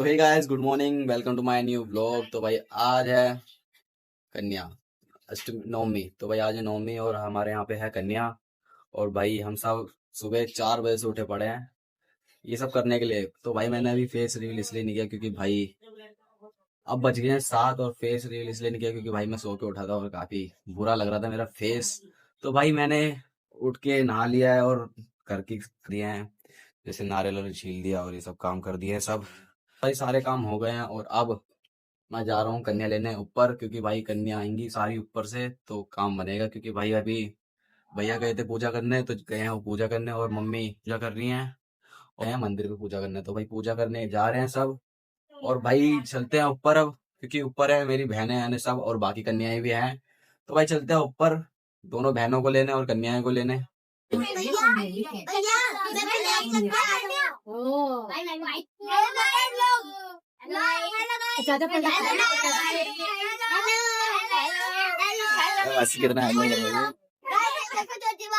तो hey guys, good morning, welcome to my new blog. तो भाई आज है कन्या अष्टमी नवमी। तो भाई आज है नवमी और हमारे यहाँ पे है कन्या। और भाई हम सब सुबह 4 बजे से उठे पड़े हैं ये सब करने के लिए। तो भाई मैंने अभी फेस रिवील इसलिए नहीं किया क्योंकि भाई अब बज गए हैं 7, और फेस रिवील इसलिए नहीं किया क्योंकि भाई मैं सो के उठा था और काफी बुरा लग रहा था मेरा फेस। तो भाई मैंने उठ के नहा लिया है और घर की दिए हैं, जैसे नारियल और छील दिया और ये सब काम कर दिए हैं सब। भाई सारे काम हो गए हैं और अब मैं जा रहा हूँ कन्या लेने ऊपर, क्योंकि भाई कन्या आएंगी सारी ऊपर से तो काम बनेगा। क्योंकि भाई अभी भैया गए थे पूजा करने, तो गए हैं वो पूजा करने, और मम्मी पूजा कर रही हैं और हैं मंदिर पे पूजा करने। तो भाई पूजा करने जा रहे हैं सब, और भाई चलते हैं ऊपर अब, क्योंकि ऊपर है मेरी बहनें हैं सब और बाकी कन्याएं भी हैं। तो भाई चलते हैं ऊपर दोनों बहनों को लेने और कन्याएं को लेने। कितना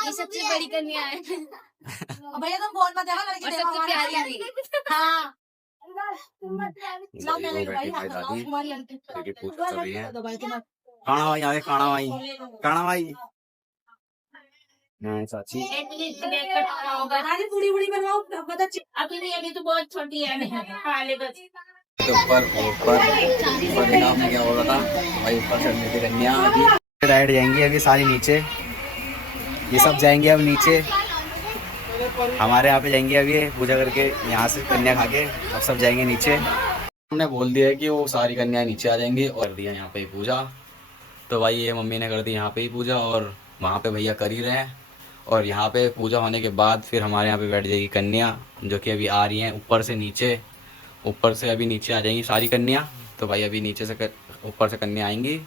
ये सबसे बड़ी कन्या है भैया तुम फोन मत देखो, लड़की और देखो सबसे हमारी। प्यारी भी। हाँ बेटी पूजा कर रही है। काना भाई आवे, काना भाई, काना भाई। हाँ चाची, पूरी पूरी बनवाओ पता अभी तो बहुत छोटी है ऊपर ऊपर आपने क्या बोला था भाई, ऊपर चढ़ने की कन्या अभी राइड जाएंगी, अभी सारी नीचे, ये सब जाएंगे अब नीचे। हमारे यहाँ पे जाएंगे अभी पूजा करके, यहाँ से कन्या खा के अब सब जाएंगे नीचे। हमने बोल दिया है कि वो सारी कन्या नीचे आ जाएंगी और दिया यहाँ पे ही पूजा। तो भाई ये मम्मी ने कर दी यहाँ पे ही पूजा और वहाँ पे भैया कर ही रहे हैं। और यहाँ पे पूजा होने के बाद फिर हमारे यहाँ पे बैठ जाएगी कन्या, जो कि अभी आ रही हैं ऊपर से नीचे। ऊपर से अभी नीचे आ जाएंगी सारी कन्या। तो भाई अभी नीचे से ऊपर से कन्या आएंगी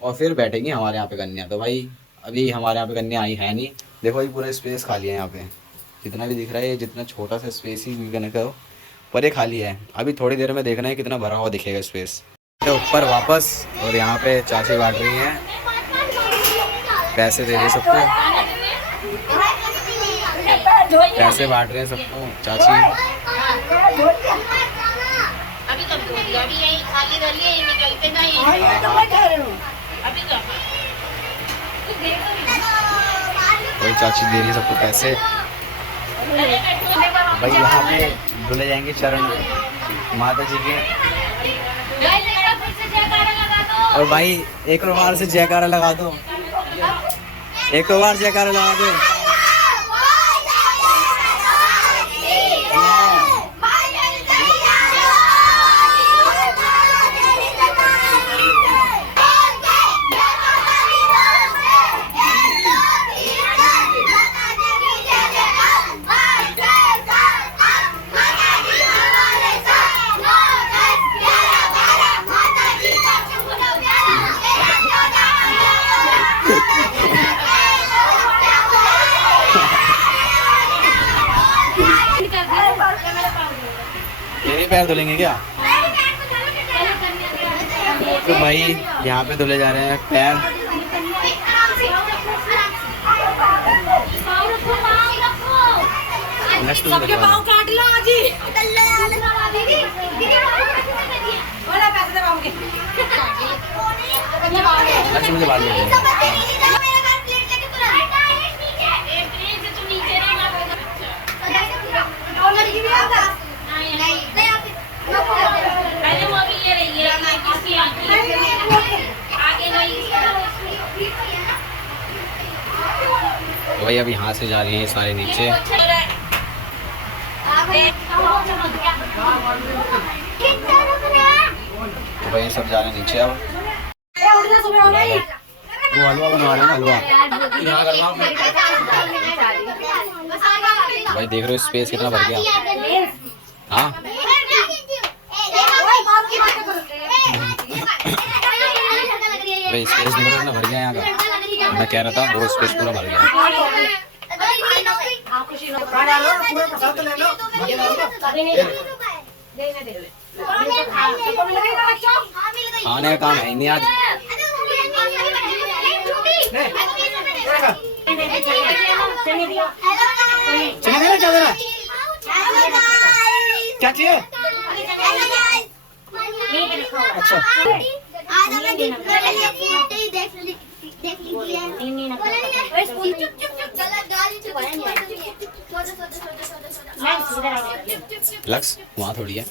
और फिर बैठेंगी हमारे यहाँ पे कन्या। तो भाई अभी हमारे यहाँ पे कन्या आई है नहीं। देखो ये पूरा स्पेस खाली है यहाँ पे, जितना भी दिख रहा है ये जितना छोटा सा स्पेस ही कन्या का हो, पर ये खाली है। अभी थोड़ी देर में देखना है कितना भरा हुआ दिखेगा स्पेस। ऊपर वापस, और यहाँ पे चाची बांट रही हैं, पैसे दे रही सबको, पैसे बांट रहे हैं सबको चाची। अभी तक अभी यही खाली रही निकलते नहीं अभी तो वही चाची दे रही है सबको पैसे। भाई यहाँ पे धुले जाएंगे चरण माता जी के। और भाई एक बार से जयकारा लगा दो, एक बार जयकारा लगा दो। मेरे पैर धुलेंगे क्या? तो भाई यहाँ पे धुले जा रहे हैं पैर। सबके पाँव काट लो आज ही। मुझे बात नहीं पहले वो भी ये रही है किसकी आगे नहीं। तो भाई अब यहाँ से जा रही हैं सारे नीचे। तो भाई सब जा रहे हैं नीचे। अब वो हलवा बनवा रहे हैं, हलवा यहाँ करवा। भाई देख रहे हो स्पेस कितना भर गया। हाँ भाई स्पेस कितना भर गया यहाँ का। मैं कह रहा था वो स्पेस पूरा भर गया। खाने का काम है नहीं आज। क्या चाहिए? अच्छा आज हमें गिफ्ट देख लीजिए। चुप चुप चुप गलत गाली चुप लक्स वहाँ थोड़ी है।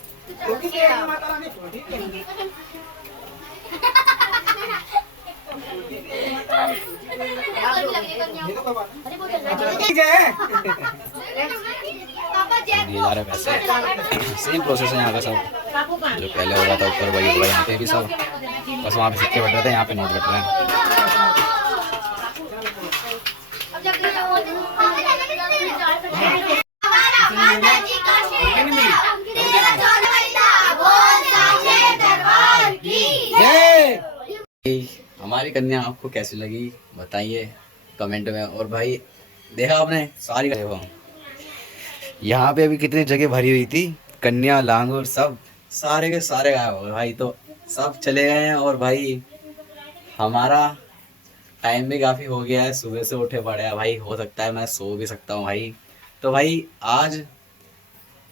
दिए जा रहे पैसे। सेम प्रोसेस है यहाँ का सब, जो पहले हो रहा था ऊपर वही हुआ यहाँ पे भी सब। बस वहाँ पे सिक्के बट रहे थे, यहाँ पे नोट बट रहे हैं। हमारी कन्या आपको कैसी लगी बताइए कमेंट में। और भाई देखा आपने सारी देखो यहाँ पे अभी कितनी जगह भरी हुई थी, कन्या लांगूर सब सारे के सारे गायब हो गए भाई। तो सब चले गए हैं और भाई हमारा टाइम भी काफ़ी हो गया है, सुबह से उठे पड़े हैं भाई। हो सकता है मैं सो भी सकता हूँ भाई। तो भाई आज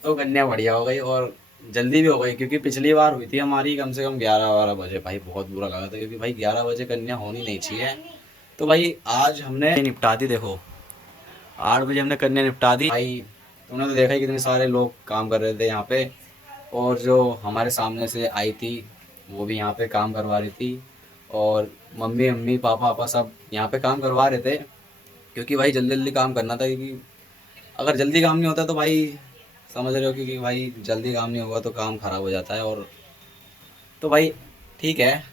तो कन्या बढ़िया हो गई और जल्दी भी हो गई, क्योंकि पिछली बार हुई थी हमारी कम से कम 11-12 बजे भाई। बहुत बुरा लगा था क्योंकि भाई 11 बजे कन्या होनी नहीं चाहिए। तो भाई आज हमने निपटा दी, देखो 8 बजे हमने कन्या निपटा दी भाई। तुमने तो देखा ही कितने सारे लोग काम कर रहे थे यहाँ पे, और जो हमारे सामने से आई थी वो भी यहाँ पे काम करवा रही थी, और मम्मी पापा सब यहाँ पे काम करवा रहे थे, क्योंकि भाई जल्दी जल्दी काम करना था। क्योंकि अगर जल्दी काम नहीं होता तो भाई समझ रहे हो कि भाई जल्दी काम नहीं होगा तो काम ख़राब हो जाता है। और तो भाई ठीक है,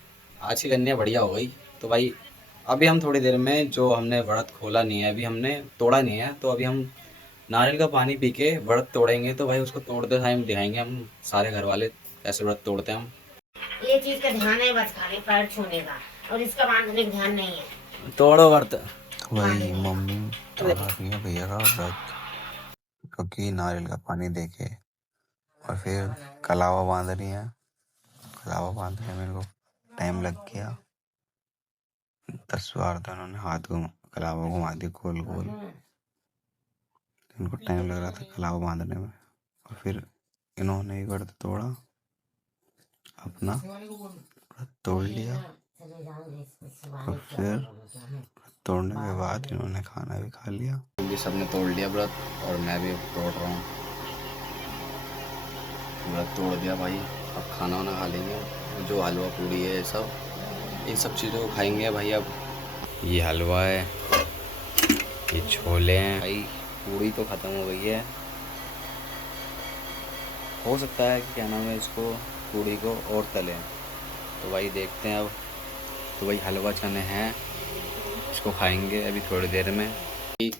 आज की कन्या बढ़िया हो गई। तो भाई अभी हम थोड़ी देर में, जो हमने व्रत खोला नहीं है अभी, हमने तोड़ा नहीं है, तो अभी हम नारियल का पानी पी के व्रत तोड़ेंगे। तो भाई उसको तोड़ते टाइम दिखाएंगे हम सारे घर वाले कैसे व्रत तोड़ते हैं हम। ये चीज का ध्यान है बस, खाली पैर छूने का, और इसका बांधने का ध्यान नहीं है। तोड़ो व्रत। वही मम्मी तोड़ा रही है भैया का व्रत, क्योंकि नारियल का पानी देके और फिर कलावा बांध रही है। कलावा बांधने में मेरे को टाइम लग गया 10 बार, तो उन्होंने हाथ कलावा घुमा दी गोल गोल। इनको टाइम लग रहा था कलावा बांधने में, और फिर इन्होंने एक व्रत तोड़ा, अपना व्रत तोड़ लिया। और फिर तोड़ने के बाद इन्होंने खाना भी खा लिया। भी सबने तोड़ लिया व्रत और मैं भी तोड़ रहा हूँ। व्रत तोड़ दिया भाई, अब खाना वाना खा लेंगे। जो हलवा पूड़ी है सब, इन सब चीज़ों को खाएंगे भाई। अब ये हलवा है, ये छोले हैं भाई। पूड़ी तो ख़त्म हो गई है, हो सकता है कि क्या नाम है इसको, पूड़ी को और तलें। तो भाई देखते हैं अब। तो भाई हलवा चने हैं, इसको खाएंगे अभी थोड़ी देर में।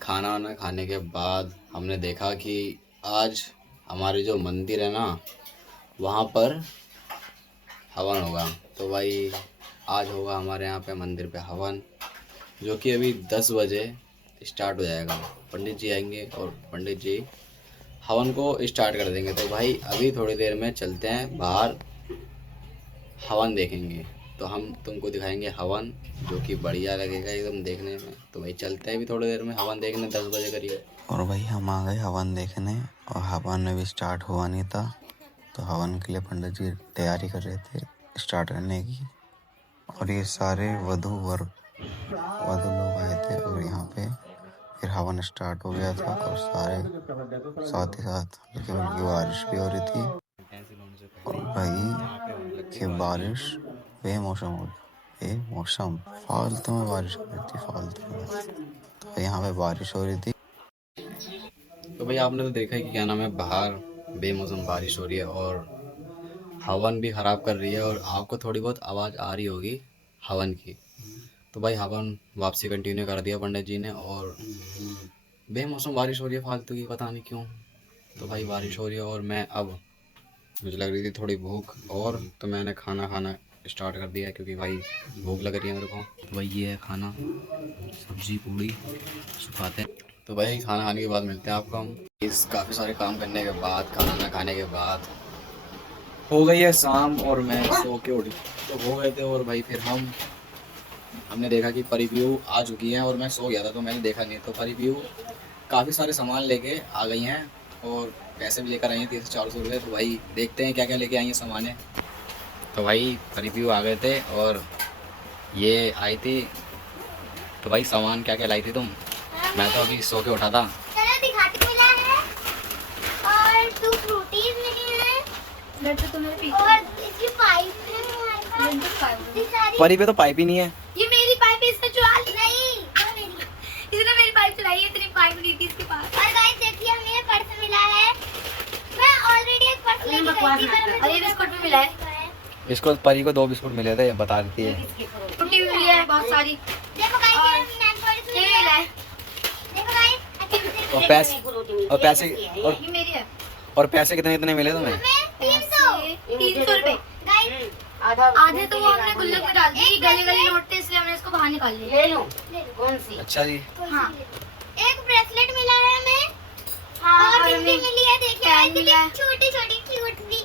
खाना वाना खाने के बाद हमने देखा कि आज हमारे जो मंदिर है ना, वहाँ पर हवन होगा। तो भाई आज होगा हमारे यहाँ पे मंदिर पे हवन, जो कि अभी 10 बजे स्टार्ट हो जाएगा। पंडित जी आएंगे और पंडित जी हवन को स्टार्ट कर देंगे। तो भाई अभी थोड़ी देर में चलते हैं बाहर, हवन देखेंगे। तो हम तुमको दिखाएंगे हवन, जो कि बढ़िया लगेगा एकदम देखने में। तो भाई चलते हैं अभी थोड़ी देर में हवन देखने, 10 बजे करीब। और भाई हम आ गए हवन देखने, और हवन में भी स्टार्ट हुआ नहीं था, तो हवन के लिए पंडित जी तैयारी कर रहे थे स्टार्ट करने की। और ये सारे वधु लोग आए थे, और यहाँ पे फिर हवन स्टार्ट हो गया था। और सारे साथ ही साथ हल्की हल्की बारिश भी हो रही थी। और भाई ये बारिश बेमौसम हो गई, बेमौसम फालतू में बारिश हो रही थी, फालतू में। तो यहाँ पे बारिश हो रही थी। तो भाई आपने तो देखा है कि क्या नाम है, बाहर बेमौसम बारिश हो रही है और हवन भी ख़राब कर रही है, और आपको थोड़ी बहुत आवाज़ आ रही होगी हवन की। तो भाई हवन वापसी कंटिन्यू कर दिया पंडित जी ने, और बेमौसम बारिश हो रही है फालतू की, पता नहीं क्यों। तो भाई बारिश हो रही है, और मैं अब मुझे लग रही थी थोड़ी भूख, और तो मैंने खाना खाना स्टार्ट कर दिया, क्योंकि भाई भूख लग रही है मेरे को। तो भाई ये है खाना, सब्जी पूड़ी सुखाते हैं। तो भाई खाना खाने के बाद मिलते हैं आपको हम। इस काफ़ी सारे काम करने के बाद, खाना खाने के बाद हो गई है शाम, और मैं सो के उठी तो हो गए थे। और भाई फिर हमने देखा कि परिव्यू आ चुकी है, और मैं सो गया था तो मैंने देखा नहीं। तो परिव्यू काफ़ी सारे सामान लेके आ गई हैं, और पैसे भी लेकर आई हैं 300-400 रुपये। तो भाई देखते हैं क्या क्या लेके आई हैं सामान है। तो भाई रिव्यू आ गए थे और ये आई थी। तो भाई सामान क्या क्या लाई थी तुम? मैं तो अभी सो के उठा था। चलो दिखाती मिला है और 2 फ्रूटीज मिली हैं लड्डू तो मेरे पीछे और इसकी पाइप है हमारे पास। लड्डू खाए ये सारी परी पे तो पाइप ही नहीं है। ये मेरी पाइप है, इसने चुरा ली। नहीं वो मेरी, इसने मेरी पाइप चुराई है। इतनी पाइप दी थी इसके पास। और गाइस देखिए हमें ये पर्स मिला है। मैं ऑलरेडी एक पर्स लेके गई थी पर हमें और ये बिस्कुट भी मिला है। इसको परी को 2 बिस्कुट मिले थे, बता देती है। फ्रूटी भी मिली है बहुत सारी। देखो गाइस ये नेल पॉलिश ये मिला मिला है। है। देखो गाइस और पैसे ये मेरी है। और पैसे कितने मिले तुम्हें? हमें 300 रुपए। गाइस आधे तो वो हमने गुल्लक में डाल दिए। गले गले नोट थे इसलिए हमने इसको बाहर निकाल लिया। ले लो कौन सी? अच्छा जी। हाँ। एक ब्रेसलेट मिला है हमें हाँ, और और बिंदी हमें मिली है। देखिए पेन मिला है। छोटी छोटी क्यूट सी।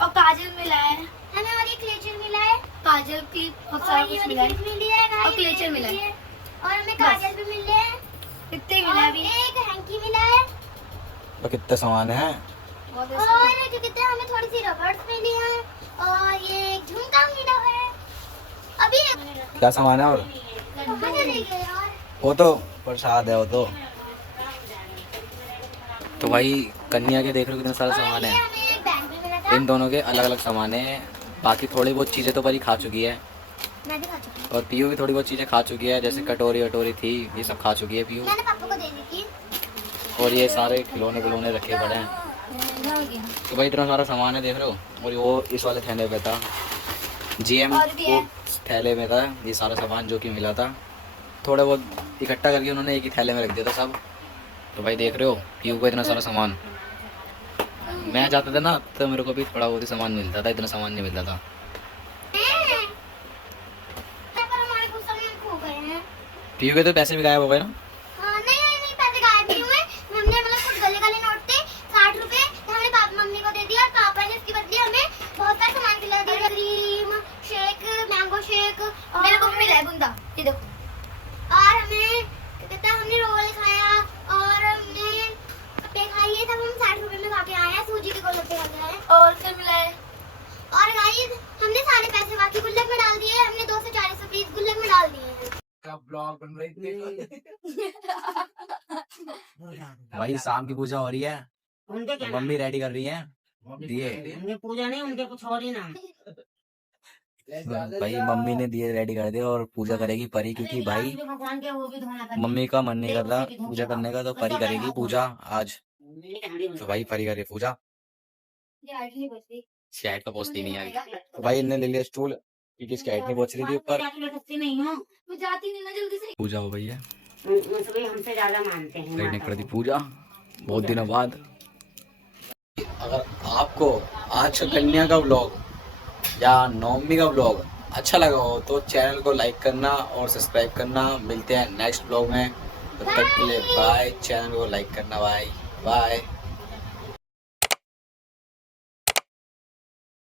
और काजल मिला है। हमें और एक क्लेचर मिला है काजल की बहुत और सारा ये कुछ वाली मिला है। क्लिप मिली है गाइस। और क्लेचर मिला है। और हमें काजल भी मिले हैं इतने ही मिला है और अभी। एक हैंकी मिला है तो कितने सामान है? बहुत है। और जो कहते हैं हमें थोड़ी सी रबर्स मिली हैं और ये एक झुमका मिला है। अभी क्या सामान है? और कहाँ चले गए यार? वो तो प्रसाद है वो तो भाई कन्या के देख रहे हो कितना सारा और सामान ये है। हमें एक बैग भी मिला था। इन दोनों के अलग अलग सामान है। बाकी थोड़ी बहुत चीज़ें तो परी खा चुकी है मैं भी खा चुकी हूँ। और पीयू भी थोड़ी बहुत चीज़ें खा चुकी है, जैसे कटोरी वटोरी थी ये सब खा चुकी है पीयू। मैंने पापा को दे दी थी। और ये सारे खिलौने रखे पड़े हैं। तो भाई इतना सारा सामान है देख रहे हो। और वो इस वाले थैले पे था, GM और भी है। वो थैले में था ये सारा सामान जो कि मिला था। थोड़ा बहुत इकट्ठा करके उन्होंने एक ही थैले में रख दिया था सब। तो भाई देख रहे हो पीयू को इतना सारा सामान। मैं जाता था ना तो मेरे को भी थोड़ा बहुत ही सामान मिलता था, इतना सामान नहीं मिलता था। पर हमारे कुछ सामान खो गए हैं। पीयू के तो पैसे भी गायब हो गए ना। हाँ, नहीं पैसे गायब नहीं हुए। हमने मतलब कुछ गले गले नोट थे 60 रुपए तो हमने पापा मम्मी को दे दिया और पापा ने उसकी बदले हमें बहुत सारा सामान खिला दिया। क्रीम शेक, मैंगो शेक और मेरे को भी मिला है बुंदा। ये देखो। और हमें क्या कहते हैं हमने रोल खाया और हमने पे खाई। ये सब हम 60 रुपए में खा के आए हैं। सूजी के गोलगप्पे खा के आए हैं। और क्या मिला है? और गाइस हमने सारे पैसे बाकी गुल्लक में डाल दिए। हमने 240 रुपए गुल्लक में डाल दिए हैं। ब्लॉग बन रही थी भाई। शाम की पूजा हो रही है, उनके क्या मम्मी रेडी कर रही है दिए। उनके पूजा नहीं, उनके कुछ और ही नाम। भाई मम्मी ने दिए रेडी कर दिए और पूजा करेगी परी, क्योंकि भाई जो भगवान के वो भी धोना करना। मम्मी का मन नहीं कर रहा पूजा करने का, तो परी करेगी पूजा आज। हमारी तो भाई परी करे पूजा। ये आईडी नहीं बचती। शायद तो पहुंचती नहीं आई। तो भाई इनने ले लिया स्टूल क्योंकि इसकी हाइट नहीं पहुंच रही थी ऊपर। सस्ती नहीं हो, मैं जाती नहीं ना जल्दी से। पूजा हो गई है, सभी हमसे ज्यादा मानते हैं करने माता कर दी को। पूजा बहुत दिनों बाद। अगर आपको आज का कन्या का व्लॉग या नवमी का व्लॉग अच्छा लगा हो तो चैनल को लाइक करना और सब्सक्राइब करना। मिलते हैं नेक्स्ट व्लॉग में, तब तक के लिए बाय। चैनल को लाइक करना, बाय बाय।